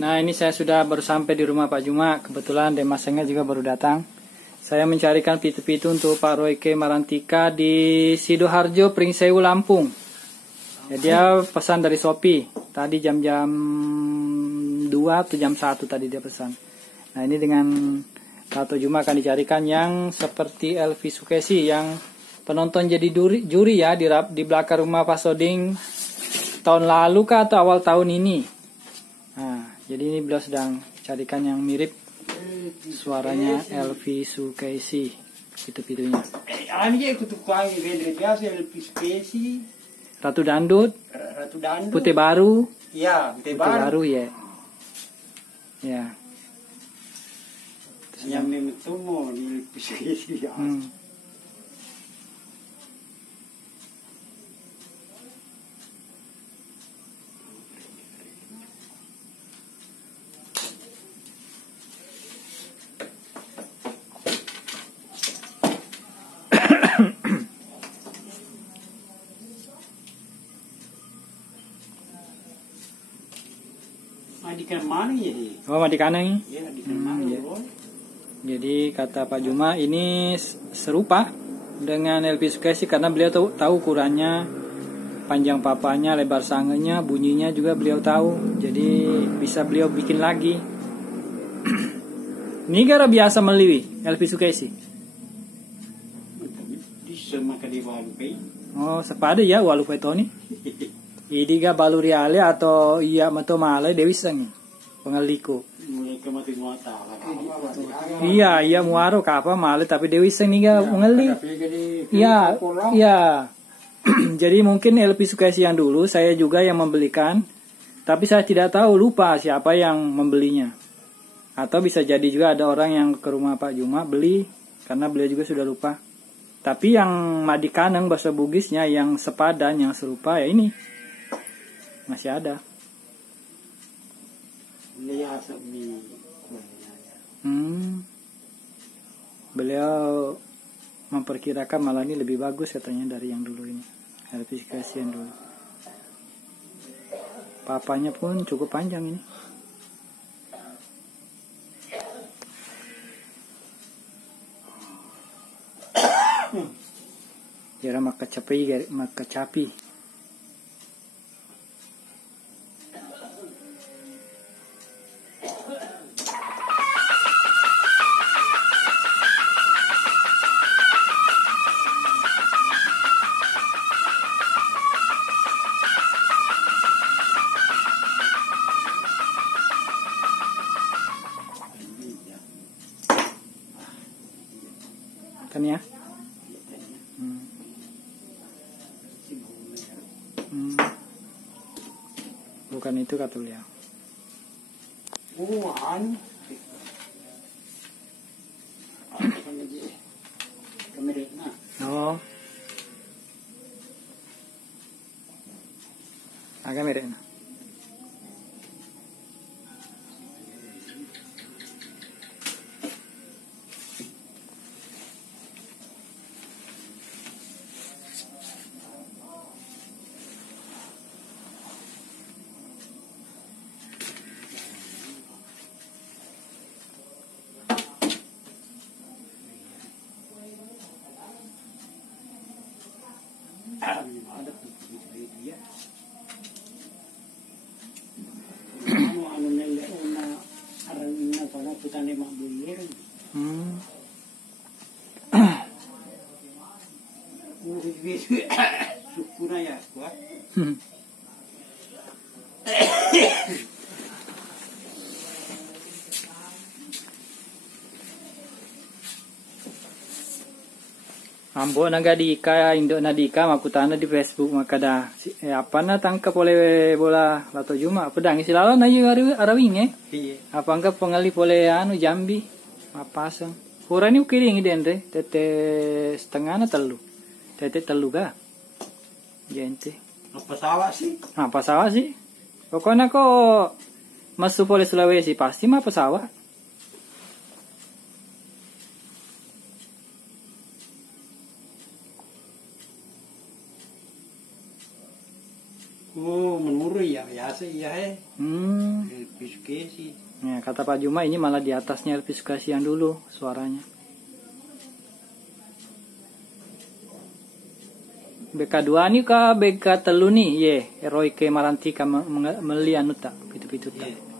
Nah, ini saya sudah baru sampai di rumah Pak Juma. Kebetulan Demasengnya juga baru datang. Saya mencarikan pitu-pitu untuk Pak Royke Marantika di Sidoarjo, Pringsewu, Lampung. Ya, dia pesan dari Shopee. Tadi jam-jam 2 atau jam 1 tadi dia pesan. Nah, ini dengan Tato Juma akan dicarikan yang seperti Elvi Sukesi yang penonton jadi juri ya di belakang rumah Pak Soding tahun lalu kah atau awal tahun ini. Nah, jadi ini beliau sedang carikan yang mirip suaranya Elvi Sukesi pitu-pitunya. Ratu Dangdut, Putih Baru. Ya, Putih Baru ya. Ya. Yang memetumo di Sukesi. Madikan mana ya? Oh, Madikan ini. Ya, madikan mana ya? Jadi kata Pak Juma ini serupa dengan Elvi Sukesi karena beliau tahu ukurannya, panjang papanya, lebar sangenya, bunyinya juga beliau tahu. Jadi bisa beliau bikin lagi. Ini gara biasa meliwi Elvi Sukesi. Oh, sepada ya walu petoni. Idi ga balu riale atau iya mato male dewi sangi pengaliko. Iya muaro kapa male tapi dewi sangi ga pengali. Iya iya. Jadi mungkin Elvi Sukesi yang dulu saya juga yang membelikan, tapi saya tidak tahu, lupa siapa yang membelinya. Atau bisa jadi juga ada orang yang ke rumah Pak Juma beli karena beliau juga sudah lupa. Tapi yang Madikaneng bahasa Bugisnya yang sepadan yang serupa ya ini masih ada. Beliau memperkirakan malah ini lebih bagus katanya dari yang dulu ini. Elvi Sukesi yang dulu. Papanya pun cukup panjang ini. Kira makacapi. Kan ya? Bukan itu kata beliau. Oh. Agak mirip. Ambo naga dika Indo nadika makutana di Facebook makada apa na tangkap oleh bola Lato Juma pedang isilala na yung arawing apa angka pengali oleh anu Jambi mapasang kurani ukiring dendre tete setengah na telu tete telu ga gente apa sawah sih pokoknya kok masuk oleh Sulawesi pasti mah pesawat. Oh, menurut ya biasa ya. Pisukesi. Ya, kata Pak Juma ini malah di atasnya pisukasi yang dulu suaranya. BK2 nih kah BK telu nih ye Roike Marantika melianuta pitu-pitu ta. Iya.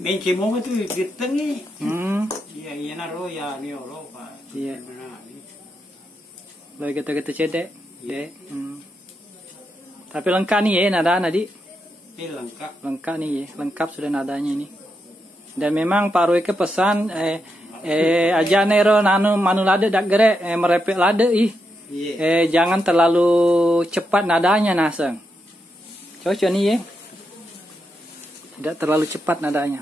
Mence mo tu ditangi. Iya iya naro ya ni olo pa. Iya. Lo gitu-gitu cedek. Ya. Tapi lengkap nih ya nada nadi. Lengkap. Lengkap nih ya, lengkap sudah nadanya ini. Dan memang Pak Roike pesan aja nero nanu manu lade dak gere merepek lade ih. Jangan terlalu cepat nadanya naseng. Cocok nih ya. Tidak terlalu cepat nadanya.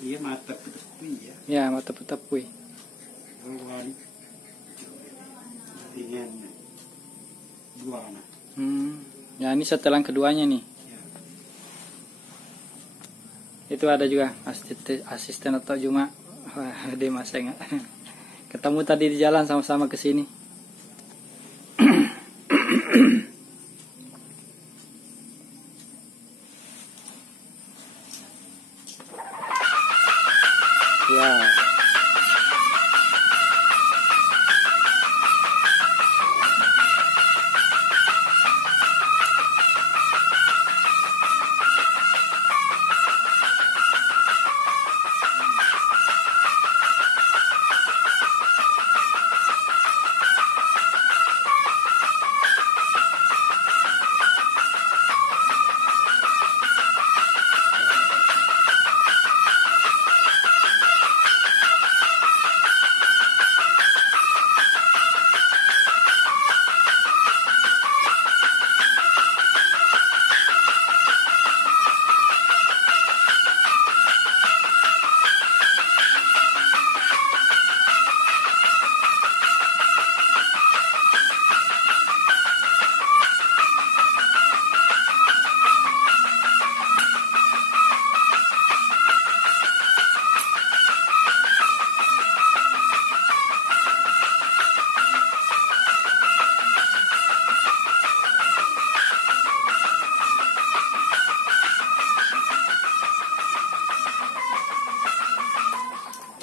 Iya mata petepui ya. Ya mata petepui. Dengan dua anak. Ya ini setelan keduanya nih. Ya. Itu ada juga asisten atau Juma. Wah, dia masih ketemu tadi di jalan sama-sama ke sini. Ya.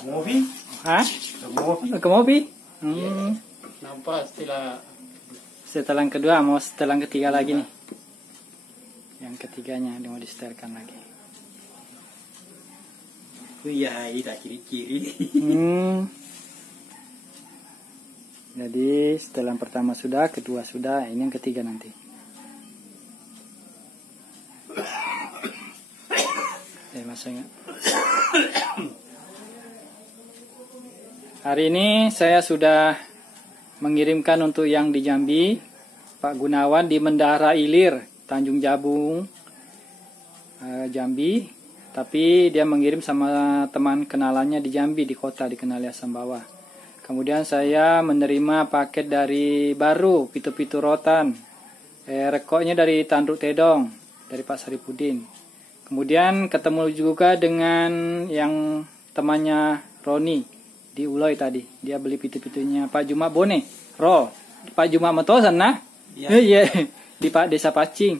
Mobi? Hah? Mobi? Ke Mobi? Nampak setelah Setelan kedua mau setelan ketiga lagi nih. Yang ketiganya dia mau disetelkan lagi. Iya, ini tak ciri-ciri. Jadi setelan pertama sudah, kedua sudah, ini yang ketiga nanti. Masanya. Hari ini saya sudah mengirimkan untuk yang di Jambi, Pak Gunawan di Mendara Ilir, Tanjung Jabung, Jambi. Tapi dia mengirim sama teman kenalannya di Jambi, di kota, di Kenali Asam Bawah. Kemudian saya menerima paket dari Baru, pitu-pitu rotan. Rekoknya dari Tanduk Tedong, dari Pak Saripudin. Kemudian ketemu juga dengan yang temannya Roni di Uloy tadi. Dia beli pitu-pitunya Pak Juma Bone. Pak Juma Metosan nah. Iya. Di Pak Desa Pacing.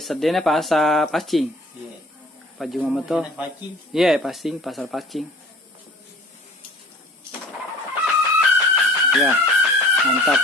Sedene Pak Asa Pacing. Iya. Pak Juma Meto. Iya, Pacing, pasar Pacing. Ya, mantap.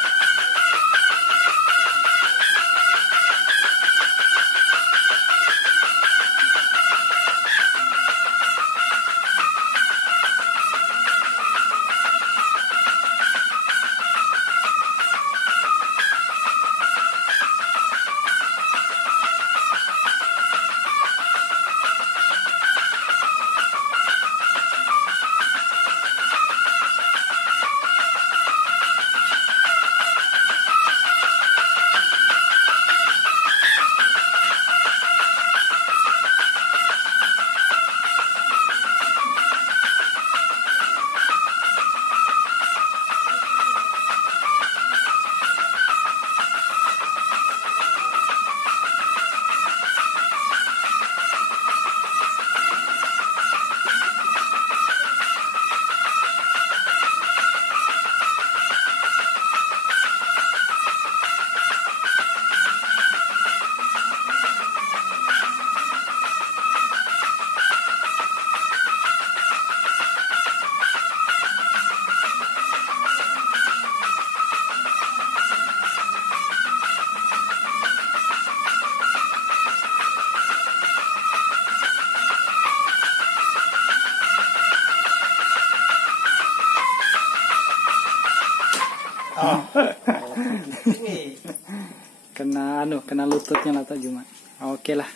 kena lututnya lah tak Juma. Oke lah,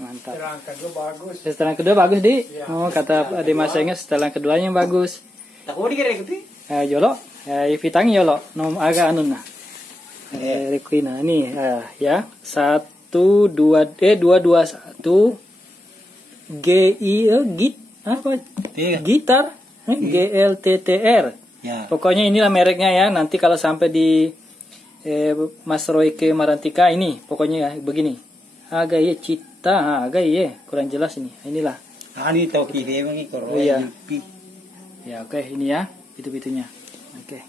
mantap. Setelan kedua bagus. Setelan kedua bagus di. Oh kata Ade Masengnya setelan keduanya bagus. Tak boleh kira gitu. Yolo, Ivitang yolo, nom agak anu nah. Requina nih ya 1 2 221 GI git apa? Gitar GLTTR. Ya. Pokoknya inilah mereknya ya. Nanti kalau sampai di Mas Royke Marantika ini pokoknya ya begini. Agak ya cita, agak ya kurang jelas ini. Inilah. Ini tahu kiri ini kalau iya. Ya oke ini ya pitu-pitunya. Oke.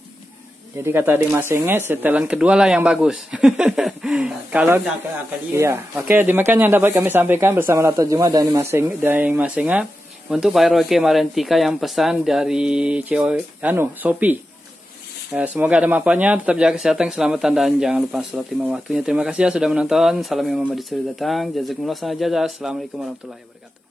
Jadi kata Ade Masenge setelan kedua lah yang bagus. Kalau iya, oke demikian yang dapat kami sampaikan bersama Lato Juma dan Masenga untuk Pak Royke Marantika yang pesan dari Shopee. Semoga ada manfaatnya, tetap jaga kesehatan, keselamatan dan jangan lupa sholat 5 waktunya. Terima kasih ya sudah menonton. Salam yang Muhammad disuruh datang. Jazakumullah khairan. Assalamualaikum warahmatullahi wabarakatuh.